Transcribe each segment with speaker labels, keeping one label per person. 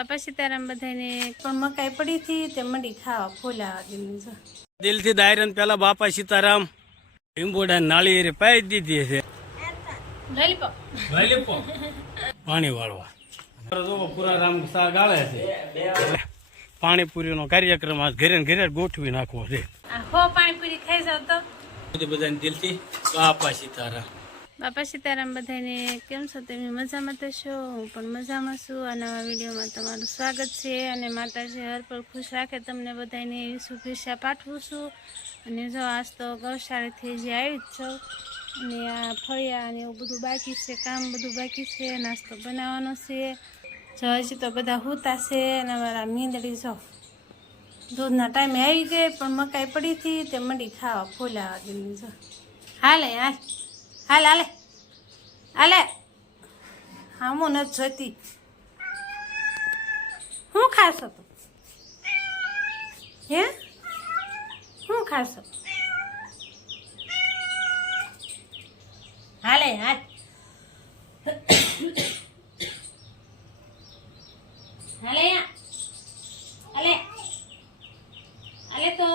Speaker 1: બાપા સીતારામ બધાને પણ મકાઈ પડી હતી તે મંડી ખાવા ફોલાવા દીધી
Speaker 2: દિલથી દાયરન પેલા બાપા સીતારામ લીંબોડા નાળિયેરી પાઈ દીધી છે. પાણી વાળવા. પૂરા રામ સા ગાળે છે. પાણીપુરીનો કાર્યક્રમ આજ ઘરે ઘરે ગોઠવી નાખવો છે.
Speaker 1: હો પાણીપુરી ખાઈ જાવ તો.
Speaker 2: બધાને દિલથી બાપા સીતારામ.
Speaker 1: બાપા સીતારામ બધાને કેમ છો? તમે મજામાં તો છો? હું પણ મજામાં છું. આ નવા વિડીયોમાં તમારું સ્વાગત છે અને માતાજી હર પર ખુશ રાખે તમને બધાને એવી શુભેચ્છા પાઠવું છું. અને જો આજ તો ગૌશાળાથી જે આવી જ છો, અને આ ફળિયા અને એવું બધું બાકી છે, કામ બધું બાકી છે, નાસ્તો બનાવવાનો છે. જો હજી તો બધા હુતા છે અને અમારા મીંદડી જો દૂધના ટાઈમે આવી ગઈ, પણ મકાઈ પડી હતી, તે મંડી ખાવા ફોલાવા દીધી જો. હાલે, હાલ. હાલ, હાલે. હાલે. હા હું નથી જોતી હું ખાસ તું? હે? શું ખાશો? હાલે હાલ, હાલે યા. હાલે હાલે તો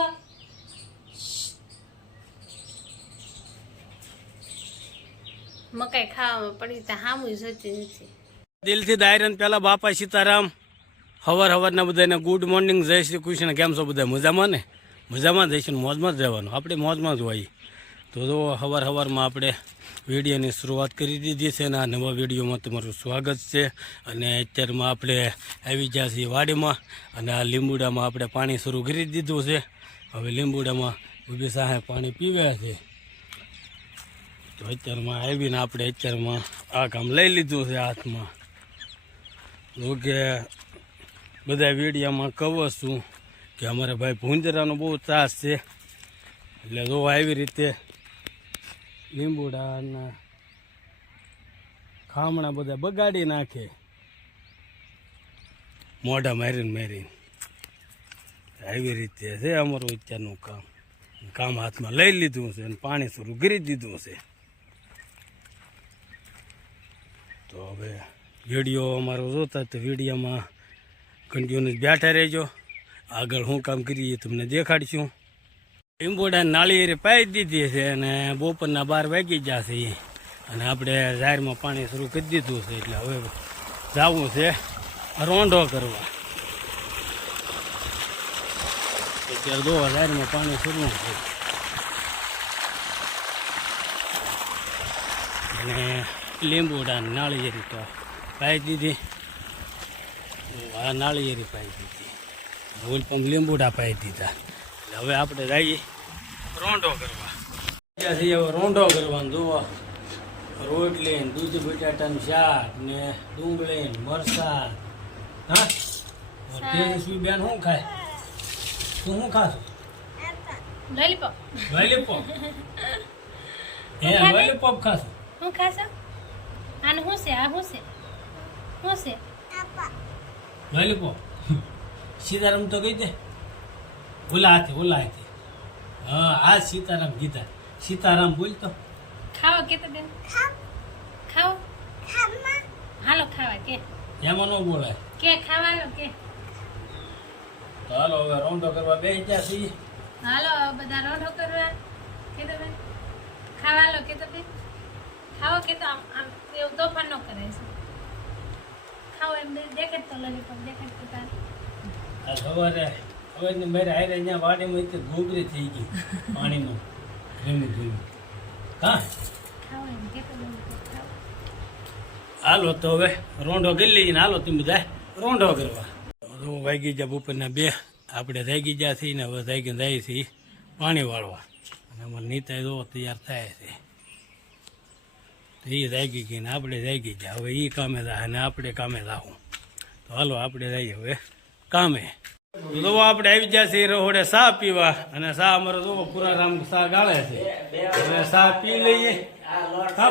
Speaker 1: નથી
Speaker 2: દિલથી દાયરન પેલા બાપા સીતારામ, હવાર હવારના બધાને ગુડ મોર્નિંગ જય શ્રી કૃષ્ણ, કેમ છો બધા? મજામાં ને? મજામાં જઈશું મોજમાં જ રહેવાનું. આપણે મોજમાં જ હોય તો જો હવાર હવારમાં આપણે વિડીયોની શરૂઆત કરી દીધી છે અને આ નવા વિડીયોમાં તમારું સ્વાગત છે. અને અત્યારમાં આપણે આવી ગયા છીએ વાડીમાં અને આ લીંબુડામાં આપણે પાણી શરૂ કરી દીધું છે. હવે લીંબુડામાં ઊભી સાહે પાણી પીવ્યા છે. તો અત્યારમાં આવીને આપણે અત્યારમાં આ કામ લઈ લીધું છે હાથમાં. જો કે બધા વેડિયામાં કહું છું કે અમારા ભાઈ ભૂંજરાનો બહુ ત્રાસ છે. એટલે જો આવી રીતે લીંબુડાના ખામણા બધા બગાડી નાખે. મોઢા મારીને મારીને. આવી રીતે છે અમારું અત્યારનું કામ. કામ હાથમાં લઈ લીધું છે અને પાણી શરૂ કરી દીધું છે. તો હવે વીડિયો અમારો જોતા તો વિડીયોમાં કન્ટિન્યુઅસ બેઠા રહેજો. આગળ શું કામ કરીએ તમને દેખાડશું. લીંબોડા નાળિયેરી પાઈ દીધી છે અને બપોરના બાર વાગી જશે અને આપણે ઝાહેરમાં પાણી શરૂ કરી દીધું છે, એટલે હવે જવું છે રોંઢો કરવા. અત્યારે દો જાહેરમાં પાણી શરૂ છે. અને લીંબુડા નાળિયેરી તો પાઈ દીધી. આ નાળિયેરી પાઈ દીધી. ભૂલ પણ લીંબુડા પાઈ દીધા. એટલે હવે આપણે જઈએ રોંડો કરવા. ત્યાંથી હવે રોંડો કરવાનો જુઓ. રોટલી દૂધ બટાટાનું શાક ને ડુંગળી મરસાં. હા? તેજસ્વી બેન શું ખાય? તું શું ખાશો?
Speaker 1: લોલીપોપ.
Speaker 2: લોલીપોપ? હે લોલીપોપ ખાશો?
Speaker 1: શું ખાશો? આને શું છે આ શું છે? શું છે?
Speaker 2: લોલીપોપ સીતારામ તો કહી દે. ઓલા હાથે ઓલા હાથે. હા આ સીતારામ કીધા. સીતારામ બોલ તો.
Speaker 1: ખાવા કે તો બેન ખાઓ હાલો ખાવા કે.
Speaker 2: એમાં ન બોલાય.
Speaker 1: કે ખાવાનો કે.
Speaker 2: તો હાલો હવે રોંડો કરવા બે ત્યાં છીએ.
Speaker 1: હાલો બધા રોંડો કરવા. કે તો બેન ખાવા લો કે તો બેન ખાવા કે તો આમ આમ. એવું તોફાન ન કરે છે. ખાવ એમ દેખે તો લોલીપોપ દેખે તો તાર.
Speaker 2: સવારે સવારની મારે હારે અહીંયા વાડીમાં એક ગોબરી થઈ ગઈ પાણીમાં. ધીમું ધીમું. હા? હાલો તો હવે રોંઢો લઈએ ને હાલો તમે જાય. રોંઢો કરવા. તો વાગી જા બપોરના બે. આપણે રાગી ગયા છીએ ને હવે જાગીને જાય છીએ પાણી વાળવા. અને અમારે નીતા જો તૈયાર થાય છે. એ જાગી ગઈ ને આપણે જાગી ગયા હવે એ કામે જાય ને આપણે કામે જાવું તો હાલો આપણે જઈએ હવે કામે. તો આપણે આવી ગયા છીએ રહોડે સા પીવા અને સા અમારો જો પુરારામ સા ગાળે છે. હવે સા પી લઈએ. હા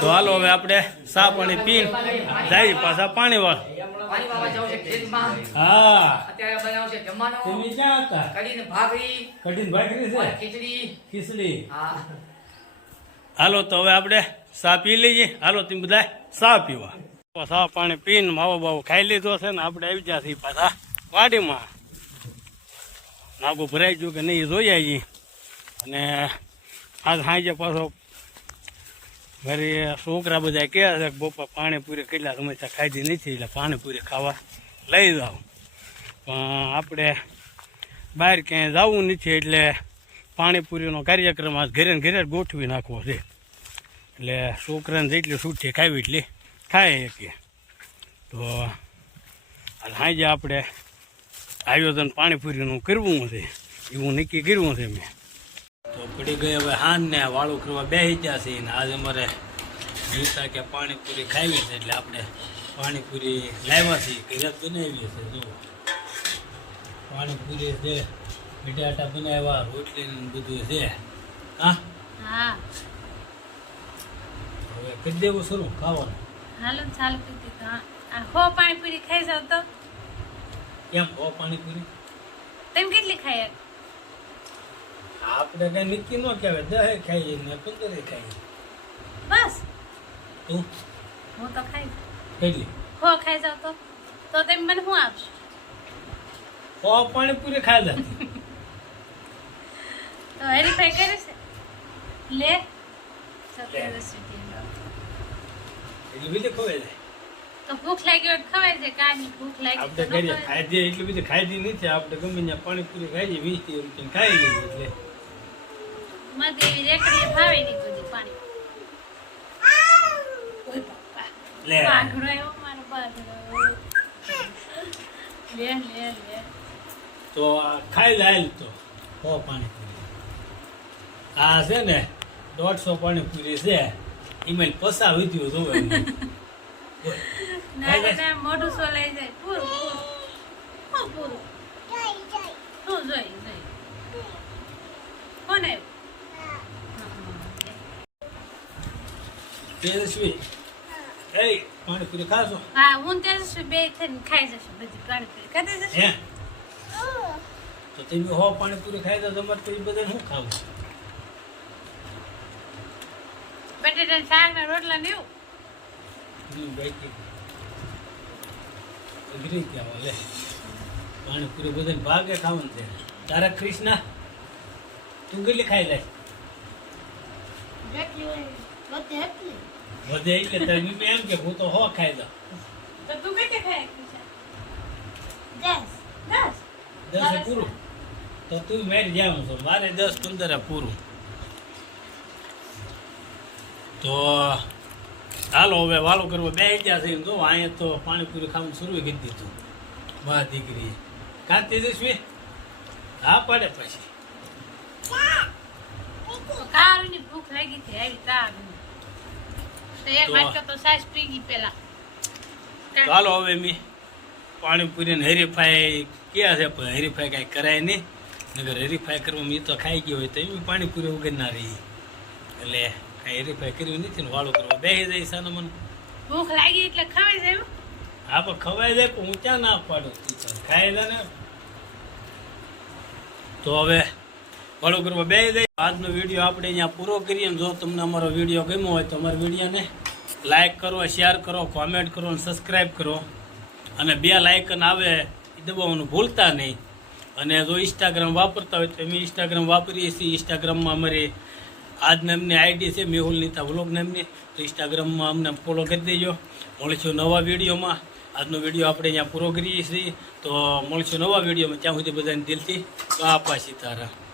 Speaker 2: તો હાલો હવે આપણે સા પાણી પીને જાય પાછા પાણી વાળ. હા. તમે ક્યાં હતા?
Speaker 3: કઢીને ભાખરી.
Speaker 2: કઠિન ભાખરી છે?
Speaker 3: ખીચડી.
Speaker 2: ખીચડી.
Speaker 3: હા.
Speaker 2: હાલો, તો હવે આપણે સા પી લઈએ. હાલો, તમે બધા સા પીવા. સા પાણી પીને માવો બાવો ખાઈ લીધો છે ને આપણે આવી ગયા પાછા વાડીમાં. નાગું ભરાઈ ગયું કે નહીં જોઈ આવી અને આજ સાંજે પાછો ઘરે છોકરા બધા કહે છે કે બપોર પાણીપુરી કેટલા સમસ્યા ખાધી નથી, એટલે પાણીપુરી ખાવા લઈ જાઓ. પણ આપણે બહાર ક્યાંય જવું નથી, એટલે પાણીપુરીનો કાર્યક્રમ આજ ઘરે ઘરે ગોઠવી નાખવો છે. એટલે છોકરાને જેટલી છૂટી ખાવી એટલી ખાય શકીએ તો આ સાંજે આપણે આયોજન પાણીપુરીનું કરવું છે. એવું નક્કી કર્યું છે મેં. તો પડી ગઈ હવે હાન ને વાળું કરવા બે ગયા છે ને આજે અમારે ગીતા કે પાણીપુરી ખાવી છે એટલે આપણે પાણીપુરી લાવ્યા છીએ. ઘરે બનાવીએ છે જો પાણીપુરી છે બટાટા બનાવ્યા રોટલી બધું છે. હા?
Speaker 1: હા.
Speaker 2: હવે કરી દેવું શરૂ ખાવાનું.
Speaker 1: હાલો ચાલુ કરી દીધું આ હો પાણીપુરી ખાઈ જાવ તો.
Speaker 2: કેમ હો પાણીપુરી?
Speaker 1: તમે કેટલી ખાય
Speaker 2: આપણે કઈ નક્કી ન કહેવાય. દહે ખાઈએ ને પંદરે ખાઈએ.
Speaker 1: બસ.
Speaker 2: તું?
Speaker 1: હું તો ખાઈ
Speaker 2: કેટલી?
Speaker 1: હો ખાઈ જાવ તો. તો તમે મને શું આપશો?
Speaker 2: હો પાણીપુરી ખાઈ લે.
Speaker 1: તો હરીફાઈ કરે છે? લે.
Speaker 2: એટલું બીજું ખવાય જાય
Speaker 1: તો ભૂખ લાગી હોય ખવાય છે કારની ભૂખ લાગી
Speaker 2: આપણે ખાઈ એટલી બધી ખાઈ દી નથી આપણે ગમે ત્યાં પાણીપુરી ખાઈ દે વીસ રૂપિયા ખાઈ લઈએ એટલે.
Speaker 1: મને એવી રેકડીએ ભાવે નહીં બધી પાણી.
Speaker 2: લે.
Speaker 1: બાઘડો આવ્યો મારો બાઘડો. લે લે લે.
Speaker 2: તો આ ખાઈ લાયેલ તો. હો પાણીપુરી. આ છે ને દોઢસો પાણીપુરી છે. ઈમેલ પસાવી દીધું જોવે.
Speaker 1: ના ના, ના જાય. પૂરું પૂરું. હું જોઈ જોઈ? કોણ
Speaker 2: તેજસ્વી. એ પાણીપુરી ખાશો?
Speaker 1: હા હું તેજસ્વી બે થઈને ખાઈ જશું બધી પાણીપુરી ખાઈ જશું?
Speaker 2: તો તમે હો પાણીપુરી ખાઈ દો તમારે તો એ બધા શું ખાવું?
Speaker 1: બટેટા શાક ને રોટલા ને એવું.
Speaker 2: લે. પાણીપુરી બધાને ભાગે ખાવાનું છે. તારા ક્રિષ્ના તું કેટલી ખાઈ લે? વધે એટલે. તારે મેં એમ કે હું તો હો ખાઈ દઉં.
Speaker 1: તો તું કેટલી ખાઈ દસ. દસ?
Speaker 2: દસ પૂરું? તો તું મેરી જાઉં છો. મારે દસ પંદર પૂરું. તો હાલો હવે વાલો કરવો બે ગયા છે તો અહીંયા તો પાણીપુરી ખાવાનું શરૂ કરી દીધું. બા દીકરી. કાં તેજસ્વી? હા પડે પછી.
Speaker 1: ભૂખ લાગી હતી આવી તો
Speaker 2: હાલો હવે મેં પાણીપુરી ને હરીફાઈ ક્યાં છે? પણ હરીફાઈ કાંઈ કરાય નહીં. નગર હરીફાઈ કરવા મેં તો ખાઈ ગયો હોય તો એમ પાણીપુરી વગર ના રહી. એટલે કાંઈ હરીફાઈ કર્યું નથી ને વાળો કરવા. બે જાય સાનો મને.
Speaker 1: ભૂખ લાગી એટલે ખવાઈ જાય હા.
Speaker 2: પણ ખવાય જાય પણ હું ક્યાં ના પાડું? ખાઈ લે ને. તો હવે વાળો કરવા બે જાય. આજનો વીડિયો આપણે અહીંયા પૂરો કરીએ જો તમને અમારો વીડિયો ગમ્યો હોય તો અમારા વિડીયોને લાઇક કરો શેર કરો કોમેન્ટ કરો અને સબસ્ક્રાઈબ કરો. અને બે લાઇકન આવે એ દબાવવાનું ભૂલતા નહીં. અને જો ઇન્સ્ટાગ્રામ વાપરતા હોય તો અમે ઇન્સ્ટાગ્રામ વાપરીએ છીએ. ઇન્સ્ટાગ્રામમાં અમારી આજ અમને આઈડી છે મેહુલ નીતા વ્લોગ નામની. તો ઇન્સ્ટાગ્રામમાં અમને ફોલો કરી દેજો. મળીશું નવા વિડીયોમાં. આજનો વીડિયો આપણે અહીંયા પૂરો કરીએ છીએ. તો મળીશું નવા વિડીયોમાં. ત્યાં સુધી બધાને દિલથી બાપા સીતારામ.